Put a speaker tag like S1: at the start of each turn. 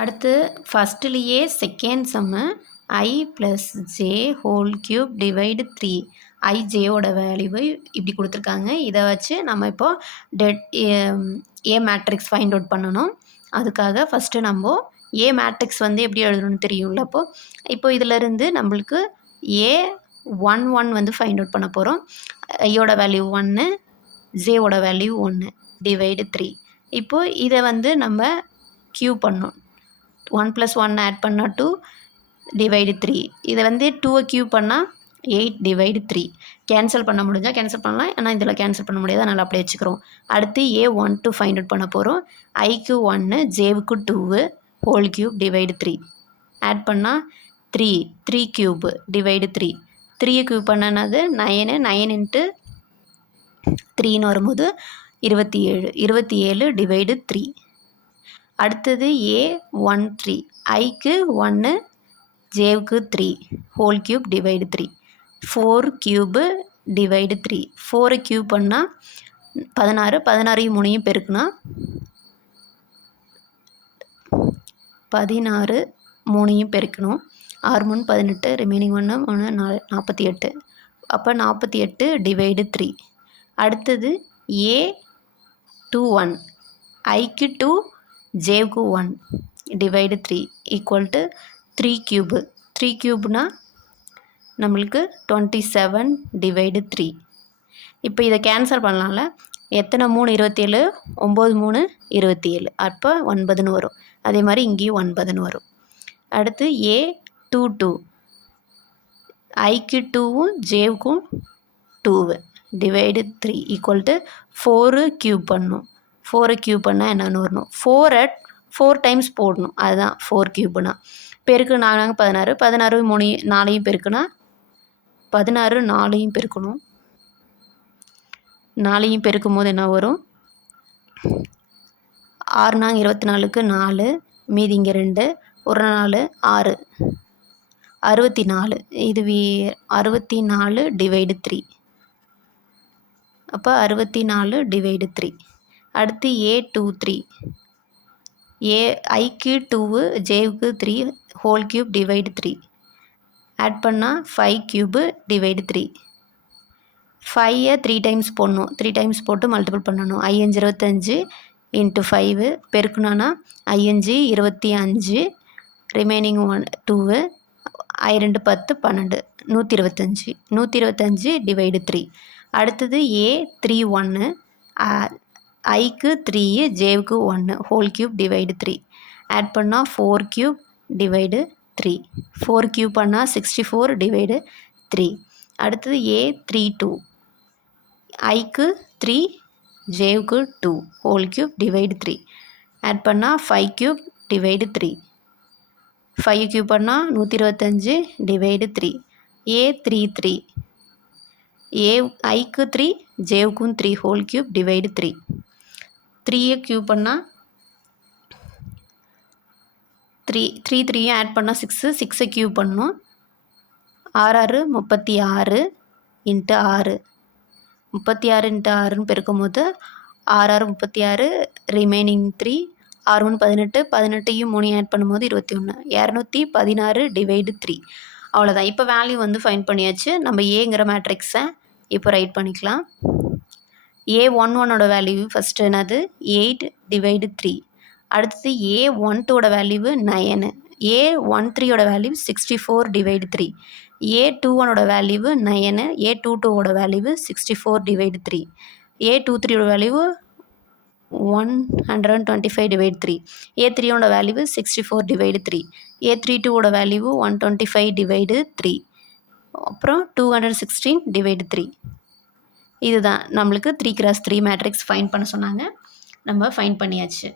S1: அடுத்து ஃபஸ்ட்டுலேயே second sum I plus J whole cube divide three I ஜேயோட வேல்யூவை இப்படி கொடுத்துருக்காங்க. இதை வச்சு நம்ம இப்போது det A matrix find out பண்ணணும். அதுக்காக ஃபஸ்ட்டு நம்ம ஏ மேட்ரிக்ஸ் வந்து எப்படி எழுதணும்னு தெரியும்ல அப்போது இப்போ இதிலருந்து நம்மளுக்கு ஏ ஒன் ஒன் வந்து ஃபைண்ட் அவுட் பண்ண போகிறோம் ஐயோட வேல்யூ ஒன்று ஜேவோட வேல்யூ ஒன்று டிவைடு த்ரீ இப்போது இதை வந்து நம்ம க்யூ பண்ணோம் ஒன் ப்ளஸ் ஒன் ஆட் பண்ணால் டூ டிவைடு த்ரீ இதை வந்து டூவை க்யூ பண்ணால் எயிட் டிவைடு த்ரீ கேன்சல் பண்ண முடிஞ்சால் கேன்சல் பண்ணலாம் ஆனால் இதில் கேன்சல் பண்ண முடியாது அதனால் அப்படியே வச்சுக்கிறோம். அடுத்து A one two find out பண்ண போகிறோம் ஐக்கு ஒன்று ஜேவுக்கு two whole cube divide three add பண்ணால் three three cube divide three த்ரீயை க்யூப் பண்ணனது நயனு நயன் இன்ட்டு த்ரீன்னு வரும்போது இருபத்தி ஏழு இருபத்தி ஏழு டிவைடு த்ரீ அடுத்தது ஏ ஒன் த்ரீ ஐக்கு ஒன்று ஜேவுக்கு three whole cube divide three four cube divide three ஃபோரை க்யூப் பண்ணால் பதினாறு பதினாறையும் மூணையும் பெருக்குனா பதினாறு மூணையும் பெருக்கணும். ஆறு மூணு பதினெட்டு ரிமைனிங் ஒன்று மூணு நாலு நாற்பத்தி எட்டு. அப்போ நாற்பத்தி எட்டு டிவைடு த்ரீ அடுத்தது ஏ டூ ஒன் ஐக்கு two ஜேவ்கு one divide three equal to three cube three க்யூப்னா நம்மளுக்கு டுவெண்ட்டி செவன் டிவைடு த்ரீ இப்போ இதை கேன்சல் பண்ணலாம்ல. எத்தனை மூணு இருபத்தேழு? ஒம்பது மூணு இருபத்தி ஏழு அப்போ ஒன்பதுன்னு வரும். அதே மாதிரி இங்கேயும் ஒன்பதுன்னு வரும். அடுத்து ஏ டூ டூ ஐக்கு டூவும் ஜேவுக்கும் two divide three equal to four cube பண்ணும். ஃபோரை க்யூப் பண்ணால் என்னென்னு வரணும் ஃபோரை ஃபோர் டைம்ஸ் போடணும். அதுதான் ஃபோர் க்யூப்னா பெருக்கு நாலாங்க பதினாறு. பதினாறு மூணு நாலையும் பெருக்குனா? பதினாறு நாலையும் பெருக்கணும். நாலையும் பெருக்கும் போது என்ன வரும்? ஆறு நாங்க இருபத்தி நாலுக்கு நாலு மீதி இங்கே ரெண்டு ஒரு நாலு ஆறு. அறுபத்தி நாலு இது வி அறுபத்தி நாலு டிவைடு த்ரீ அப்போ அறுபத்தி நாலு டிவைடு த்ரீ அடுத்து ஏ டூ த்ரீ ஏ ஐக்கு two ஜேவுக்கு three whole cube divide three add பண்ணால் ஃபைவ் க்யூபு டிவைடு த்ரீ ஃபைவை த்ரீ டைம்ஸ் போடணும். த்ரீ டைம்ஸ் போட்டு மல்டிபிள் பண்ணணும். ஐயஞ்சு இருபத்தஞ்சு இன்ட்டு ஃபைவு பெருக்கணும்னா ஐயஞ்சு இருபத்தி அஞ்சு. ரிமைனிங் ஒன் டூவு ஐ ரெண்டு பத்து பன்னெண்டு. நூற்றி இருபத்தஞ்சி. நூற்றி இருபத்தஞ்சி டிவைடு த்ரீ அடுத்தது ஏ த்ரீ ஒன்று ஐக்கு த்ரீ ஜேவுக்கு ஒன்று whole cube divide three add பண்ணால் four cube divide three four cube பண்ணால் சிக்ஸ்டி ஃபோர் டிவைடு த்ரீ அடுத்தது ஏ த்ரீ டூ ஐக்கு three ஜேவுக்கு two whole cube divide three add பண்ணால் five cube divide three five cube பண்ணால் நூற்றி இருபத்தஞ்சு divide three A three three A ஐக்கு three ஜேவுக்கும் three whole cube divide three த்ரீயை cube பண்ணால் three three த்ரீயும் add பண்ணால் சிக்ஸு சிக்ஸை க்யூ பண்ணும் ஆறு ஆறு முப்பத்தி ஆறு இன்ட்டு ஆறு. முப்பத்தி ஆறு இன்ட்டு ஆறுன்னு பெருக்கும் போது ஆறு ஆறு முப்பத்தி ஆறு ரிமைனிங் த்ரீ ஆறு ஒன்று பதினெட்டு பதினெட்டையும் மூணு ஆட் பண்ணும்போது இருபத்தி ஒன்று இரநூத்தி பதினாறு டிவைடு த்ரீ அவ்வளோதான் இப்போ வேல்யூ வந்து ஃபைன் பண்ணியாச்சு. நம்ம ஏங்கிற மேட்ரிக்ஸை இப்போ ரைட் பண்ணிக்கலாம். ஏ ஒன் ஒன்னோட வேல்யூ ஃபஸ்ட்டு என்னது? எயிட் டிவைடு த்ரீ அடுத்தது ஏ ஒன் டூவோட வேல்யூவு நயனு ஏ ஒன் த்ரீயோட value sixty four divide three A two ஒனோட value nine A two டூவோட value sixty four divide three A two த்ரீயோட value one hundred and twenty five divide three A த்ரீயோட value sixty four divide three A three டூவோட value one twenty five divide three அப்புறம் two hundred sixteen divide three இதுதான். நம்மளுக்கு three cross three matrix find பண்ண சொன்னாங்க. நம்ம fine பண்ணியாச்சு.